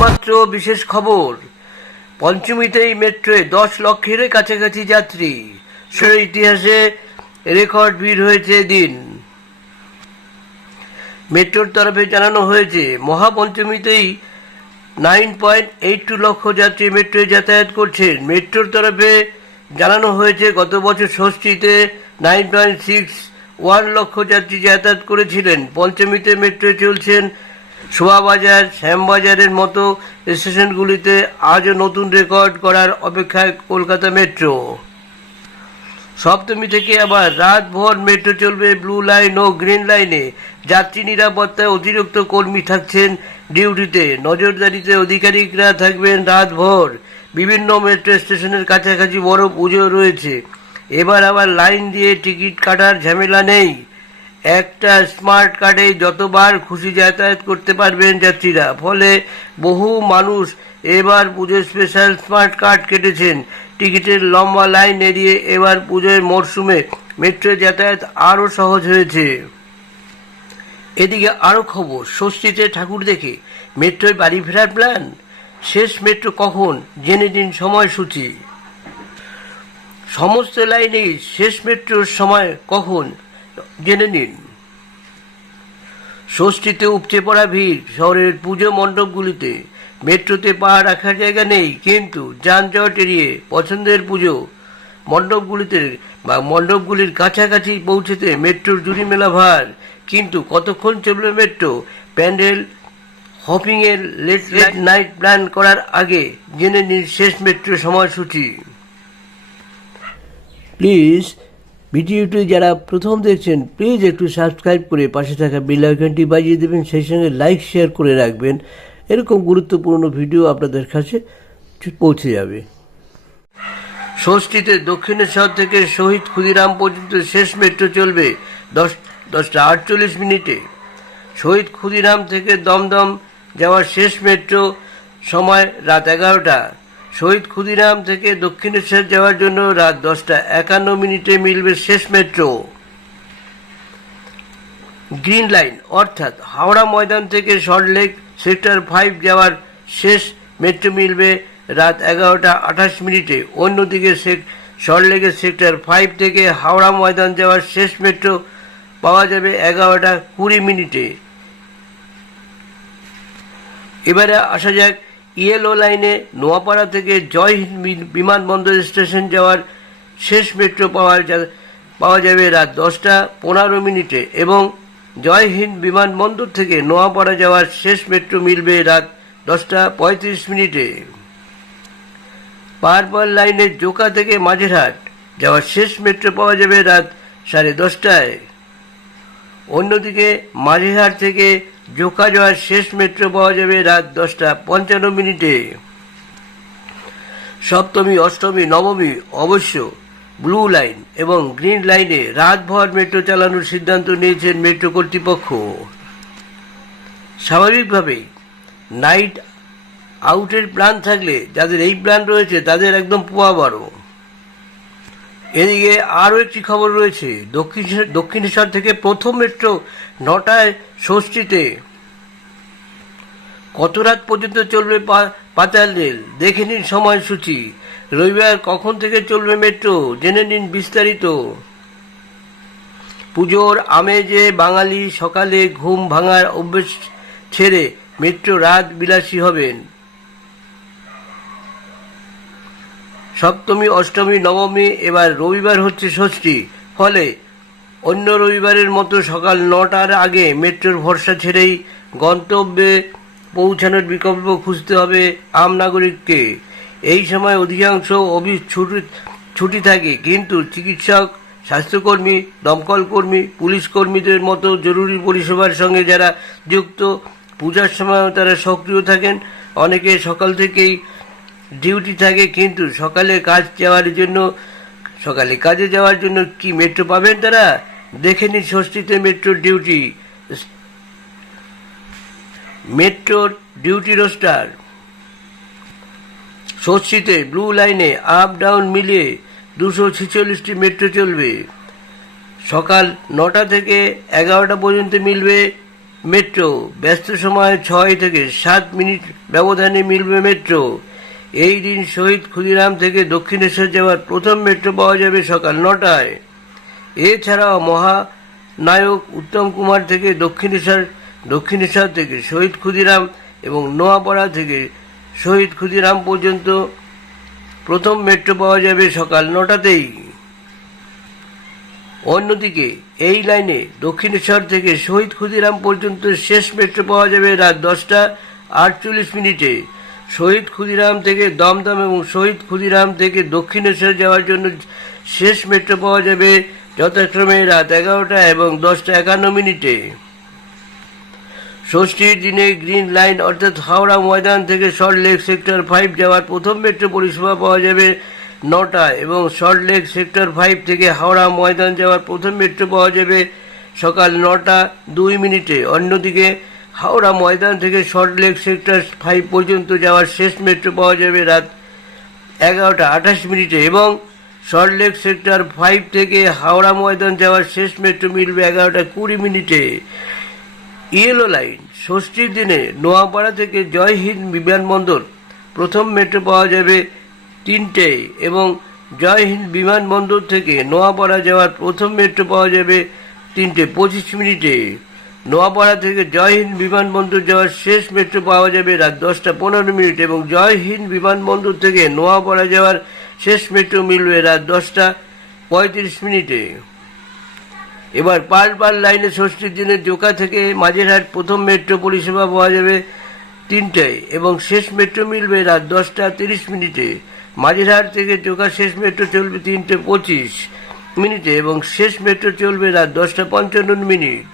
একমাত্র বিশেষ খবর, পঞ্চমীতেই মেট্রোয় 10 লক্ষের কাছাকাছি যাত্রী। ইতিহাসে রেকর্ড ভিড় হয়েছে দিন। মেট্রোর তরফে জানানো হয়েছে, মহাপঞ্চমীতেই 9.82 লক্ষ যাত্রী মেট্রোয় যাতায়াত করছেন। মেট্রোর তরফে জানানো হয়েছে, গত বছর ষষ্ঠীতে 9.61 লক্ষ যাত্রী যাতায়াত করেছিলেন। পঞ্চমীতে মেট্রোয় চলছেন। শোভাবাজার, শ্যামবাজারের মতো স্টেশনগুলিতে আজও নতুন রেকর্ড করার অপেক্ষায় কলকাতা মেট্রো। সপ্তমী থেকে আবার রাতভর মেট্রো চলবে ব্লু লাইন ও গ্রিন লাইনে। যাত্রী নিরাপত্তায় অতিরিক্ত কর্মী থাকছেন ডিউটিতে। নজরদারিতে অধিকারিকরা থাকবেন রাতভর। বিভিন্ন মেট্রো স্টেশনের কাছাকাছি বড় পুজো রয়েছে। এবার আবার লাইন দিয়ে টিকিট কাটার ঝামেলা নেই। একটা স্মার্ট কার্ডে যতবার খুশি যাতায়াত করতে পারবেন যাত্রীরা। ফলে বহু মানুষ এবার পুজোর স্পেশাল স্মার্ট কার্ড কেটেছেন। টিকিটের লম্বা লাইন এড়িয়ে এবার পুজোর মরশুমে মেট্রো যাতায়াত আরও সহজ হয়েছে। এদিকে আরও খবর, ষষ্ঠীতে ঠাকুর দেখে মেট্রোয় বাড়ি ফেরার প্ল্যান। শেষ মেট্রো কখন, জেনে নিন সময়সূচি। সমস্ত লাইনে শেষ মেট্রোর সময় কখন, জেনে নিন। ষষ্ঠীতে উপচে পড়া ভিড় শহরের পুজো মণ্ডপগুলিতে। মেট্রোতে পা রাখার জায়গা নেই, কিন্তু যানজট এড়িয়ে পছন্দের পুজো মণ্ডপগুলির কাছাকাছি পৌঁছতে মেট্রোর জুড়ি মেলা ভার। কিন্তু কতক্ষণ চলবে মেট্রো? প্যান্ডেল হপিং এর লেট নাইট প্ল্যান করার আগে জেনে নিন শেষ মেট্রো সময়সূচি। প্লিজ ভিডিওটি যারা প্রথম দেখছেন, প্লিজ একটু সাবস্ক্রাইব করে পাশে থাকা বেল আইকনটি বাজিয়ে দেবেন। সেই সঙ্গে লাইক শেয়ার করে রাখবেন। এরকম গুরুত্বপূর্ণ ভিডিও আপনাদের কাছে পৌঁছে যাবে। ষষ্ঠীতে দক্ষিণেশ্বর থেকে শহীদ ক্ষুদিরাম পর্যন্ত শেষ মেট্রো চলবে 10টা 48 মিনিটে। শহীদ ক্ষুদিরাম থেকে দমদম যাওয়ার শেষ মেট্রো সময় রাত 11টা। শহীদ ক্ষুদিরাম থেকে দক্ষিণেশ্বর যাওয়ার জন্য রাত 10টা 51 মিনিটে মিলবে শেষ মেট্রো। গ্রিন লাইন অর্থাৎ হাওড়া ময়দান থেকে সল্টলেক সেক্টর 5 যাওয়ার শেষ মেট্রো মিলবে রাত 11টা 28 মিনিটে। অন্যদিকে সল্টলেকের সেক্টর 5 থেকে হাওড়া ময়দান যাওয়ার শেষ মেট্রো পাওয়া যাবে 11টা 20 মিনিটে। এবারে আসা যাক ইয়েলো লাইনে। নোয়াপাড়া থেকে জয় হিন্দ বিমানবন্দর স্টেশন যাওয়ার শেষ মেট্রো পাওয়া যাবে রাত 10টা 15 মিনিটে এবং জয় হিন্দ বিমানবন্দর থেকে নোয়াপাড়া যাওয়ার শেষ মেট্রো মিলবে রাত 10টা 35 মিনিটে। পার্পল লাইনে জোকা থেকে মাঝেরহাট যাওয়ার শেষ মেট্রো পাওয়া যাবে রাত 10:30টায়। অন্যদিকে মাঝেরহাট থেকে জোকা যাওয়ার শেষ মেট্রো পাওয়া যাবে রাত 10টা 55 মিনিটে। সপ্তমী, অষ্টমী, নবমী অবশ্য ব্লু লাইন এবং গ্রিন লাইনে রাতভর মেট্রো চালানোর সিদ্ধান্ত নিয়েছেন মেট্রো কর্তৃপক্ষ। স্বাভাবিকভাবেই নাইট আউটের প্ল্যান থাকলে, যাদের এই প্ল্যান রয়েছে তাদের একদম পোয়া বারো। এদিকে আরও একটি খবর রয়েছে, দক্ষিণেশ্বর থেকে প্রথম মেট্রো 9টায় ষষ্ঠীতে। কত রাত পর্যন্ত চলবে পাতাল রেল, দেখে নিন সময়সূচি। রবিবার কখন থেকে চলবে মেট্রো, জেনে নিন বিস্তারিত। পুজোর আমেজে বাঙালি সকালে ঘুম ভাঙার অভ্যেস ছেড়ে মেট্রো রাত বিলাসী হবেন। সপ্তমী, অষ্টমী, নবমী, এবার রবিবার হচ্ছে ষষ্ঠী। ফলে অন্য রবিবারের মতো সকাল 9টার আগে মেট্রোর ভরসা ছেড়েই গন্তব্যে পৌঁছানোর বিকল্প খুঁজতে হবে আম নাগরিককে। এই সময় অধিকাংশ অফিস ছুটি থাকে, কিন্তু চিকিৎসক, স্বাস্থ্যকর্মী, দমকল কর্মী, পুলিশ কর্মীদের মতো জরুরি পরিষেবার সঙ্গে যারা যুক্ত, পূজার সময় তারা সক্রিয় থাকেন। অনেকে সকাল থেকেই ডিউটি থাকে, কিন্তু সকালে কাজে যাওয়ার জন্য কি মেট্রো পাবেন তারা? দেখে নিন ষষ্ঠীতে মেট্রোর ডিউটি রোস্টার। ষষ্ঠীতে ব্লু লাইনে আপ ডাউন মিলিয়ে 246টি মেট্রো চলবে। সকাল 9টা থেকে 11টা পর্যন্ত মিলবে মেট্রো, ব্যস্ত সময়ে 6 থেকে 7 মিনিট ব্যবধানে মিলবে মেট্রো। এই দিন শহীদ ক্ষুদিরাম থেকে দক্ষিণেশ্বর যাওয়ার প্রথম মেট্রো পাওয়া যাবে সকাল 9টায়। এছাড়াও মহানায়ক উত্তম কুমার থেকে দক্ষিণেশ্বর থেকে শহীদ ক্ষুদিরাম এবং নোয়াপাড়া থেকে শহীদ ক্ষুদিরাম পর্যন্ত প্রথম মেট্রো পাওয়া যাবে সকাল 9টাতেই। অন্যদিকে এই লাইনে দক্ষিণেশ্বর থেকে শহীদ ক্ষুদিরাম পর্যন্ত শেষ মেট্রো পাওয়া যাবে রাত 10টা 48 মিনিটে। শহীদ ক্ষুদিরাম থেকে দমদম এবং শহীদ ক্ষুদিরাম থেকে দক্ষিণেশ্বর যাওয়ার জন্য শেষ মেট্রো পাওয়া যাবে যথাক্রমে রাত 11টা এবং 10টা 51 মিনিটে। ষষ্ঠীর দিনে গ্রিন লাইন অর্থাৎ হাওড়া ময়দান থেকে সল্টলেক সেক্টর 5 যাওয়ার প্রথম মেট্রো পরিষেবা পাওয়া যাবে 9টায় এবং সল্টলেক সেক্টর 5 থেকে হাওড়া ময়দান যাওয়ার প্রথম মেট্রো পাওয়া যাবে সকাল 9টা 2 মিনিটে। অন্যদিকে হাওড়া ময়দান থেকে সল্টলেক সেক্টর 5 পর্যন্ত যাওয়ার শেষ মেট্রো পাওয়া যাবে রাত 11টা 28 মিনিটে এবং সল্টলেক সেক্টর 5 থেকে হাওড়া ময়দান যাওয়ার শেষ মেট্রো মিলবে 11টা 20 মিনিটে। ইয়েলো লাইন ষষ্ঠীর দিনে নোয়াপাড়া থেকে জয় হিন্দ বিমানবন্দর প্রথম মেট্রো পাওয়া যাবে 3টে এবং জয় হিন্দ বিমানবন্দর থেকে নোয়াপাড়া যাওয়ার প্রথম মেট্রো পাওয়া যাবে 3টে 25 মিনিটে। নোয়াপাড়া থেকে জয় হিন্দ বিমানবন্দর যাওয়ার শেষ মেট্রো পাওয়া যাবে রাত 10টা 15 মিনিট এবং জয় হিন্দ বিমানবন্দর থেকে নোয়াপাড়া যাওয়ার শেষ মেট্রো মিলবে রাত 10টা 35 মিনিটে। এবার পাল লাইনে ষষ্ঠীর দিনে জোকা থেকে মাঝেরহাট প্রথম মেট্রো পরিষেবা পাওয়া যাবে 3টায় এবং শেষ মেট্রো মিলবে রাত 10টা 30 মিনিটে। মাঝেরহাট থেকে জোকা শেষ মেট্রো চলবে 3টে 25 মিনিটে এবং শেষ মেট্রো চলবে রাত 10টা 55 মিনিট।